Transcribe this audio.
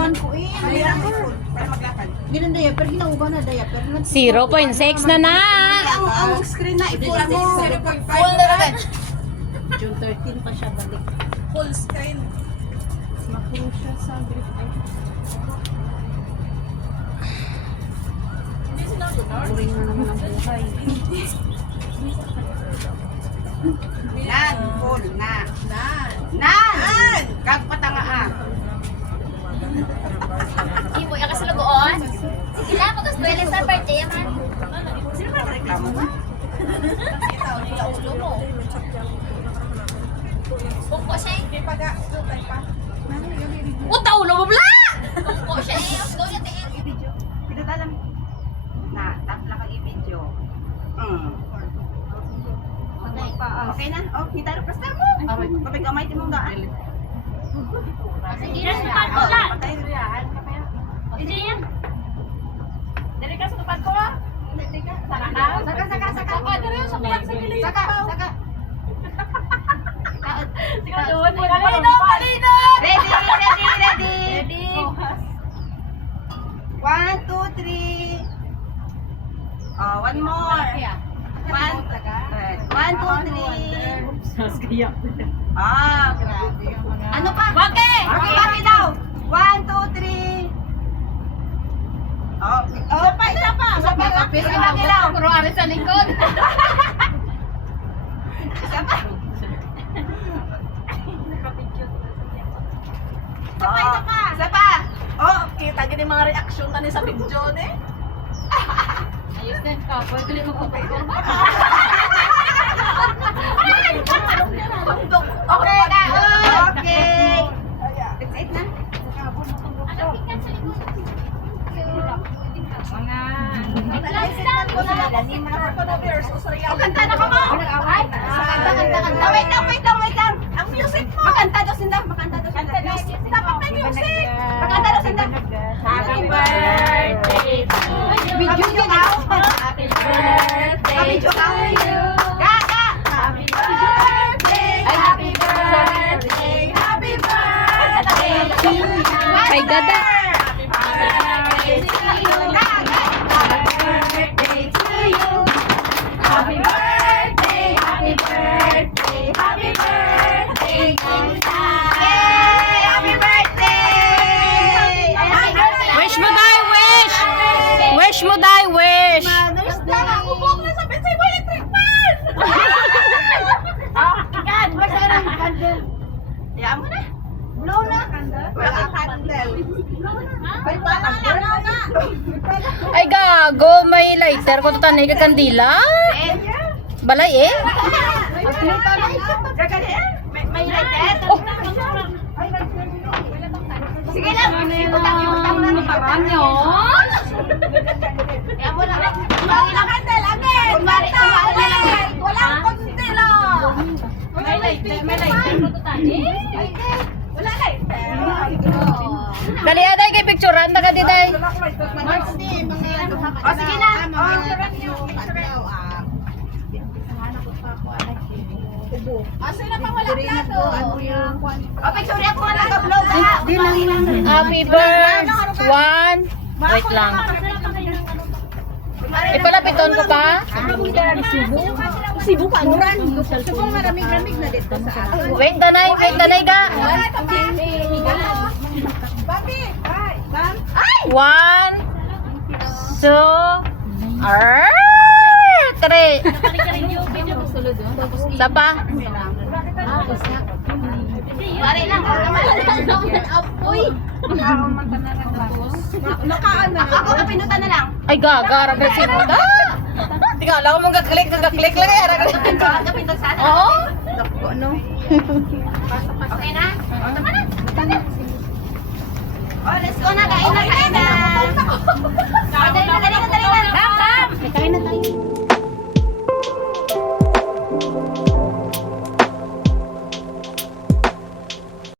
Iwan ko eh. Para maglakad. Ganun diaper, ginauba na diaper. 0.6 na na. Ang screen na i-full mo. Full na rin. June 13 pa siya balik. Full screen. Makuha siya sa grip. Hindi sila doon. Boring na naman ang buhay. Nan, full, na. Nan! Kagpatanga ah. Ibo, yung kasi lagoon. Sige lang, mag-asbele sa birthday man. Sino ba reklamo mo? Ikaw, niya ulo mo. Bungko siya eh. Hindi pa ga. Tutay pa. Uta ulo mo bla! Bungko siya eh. Ang gawin natin eh. Pinata lang. Na, tapla kang i-video. Okay na? Oh, kita na pastel mo. Kapag gamay timong daan. Sige na, sa ko lang. Patay rin yan. Sige yan. Dali ka sa tupad ko ah. Saka na. Saka. Saka, dali sa tupad sa gilid. Saka. Sige, doon mo. Kalino! Ready. 1, 2, 3. Oh, one more. 1, 2, 3. Ah, grabe. Ano pa? Bakit? Bakit daw? 1, 2, 3. Oh, isa pa. Isa pa dilaw. Puro ari sa likod. Isa pa. Isa pa. Oh, kita gini mga reaksyon tani sa video ni. Ayos din ka. Pwede tuloy magpapagod. Okay na. Okay. It's 8 na. Ano tingkat sa likod? Kanta na ka mo. Ay, kanta. Wait lang. Ang music mo. Makanta daw sinda. Dapat may music. Makanta daw sinda. Happy birthday to you. Video nyo daw. Happy birthday Video to ka. you. Gaga. Happy birthday. Happy birthday. Happy birthday to you. Ay, gada. Happy birthday to you. Happy birthday to you. Happy birthday. Happy birthday. Happy birthday to you. Yay! Happy birthday! Wish mo dai, wish! Wish mo dai, wish! Ako po na sa pensay mo electric fan. Kaya mo na. Blow na. Wala kang candle. May palang na. Ay gago, may lighter ko tutanay ka kandila. Balay eh. May lighter? Sige lang. Utang na. Parang yun. Kaya mo na. Kumari na candle. Again. Kumari. Walang kandila. May lighter mo to tani. Wala lighter. Dali aday kay picturean na ka di day. O sige na. Asa na pa wala plato. O picture ako na nag-upload ha. Happy birthday. One. Wait lang. Ipalapiton ko pa. Sibo pa. Subong maramig-ramig na dito sa atin. Wait tanay ka. Babi. One. Two. Three. Sapa. Pare lang. Apoy. Nakaan na. Ako na pinutan na lang. Ay gaga, raga si Muda. Tingala ko mong gaklik lang eh. Kapintag sa atin. Oo. Okay na? O, tama na.